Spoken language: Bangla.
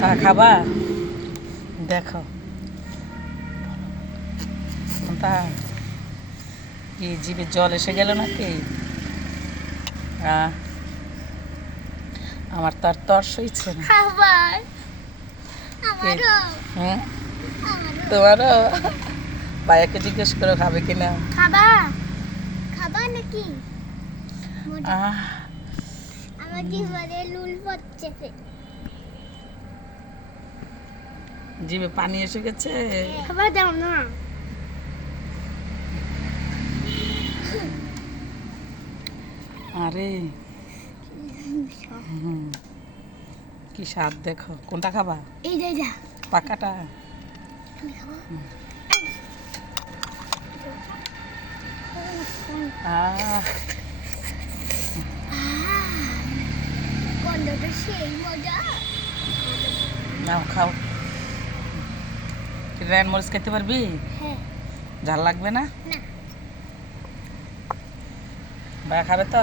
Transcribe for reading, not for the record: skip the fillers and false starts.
তা খাবা দেখো তা কি জিভে জল এসে গেল নাকি আমার তো আর তর্স হইছে না খাবার হুম তোমারও ভাইয়াকে জিজ্ঞেস করো খাবে কিনা খাবা খাবা নাকি আহ আমার জিভে লুল পড়ছে জিভে পানি এসে গেছে খাবার দাও না আরে কি স্বাদ দেখো কোনটা খাবা এই যা পাকাটা আহ গন্ধটা সেই মজা নাও খাও রেন মরিচ খেতে পারবি হ্যাঁ ঝাল লাগবে না না ভাইয়া খাবে তো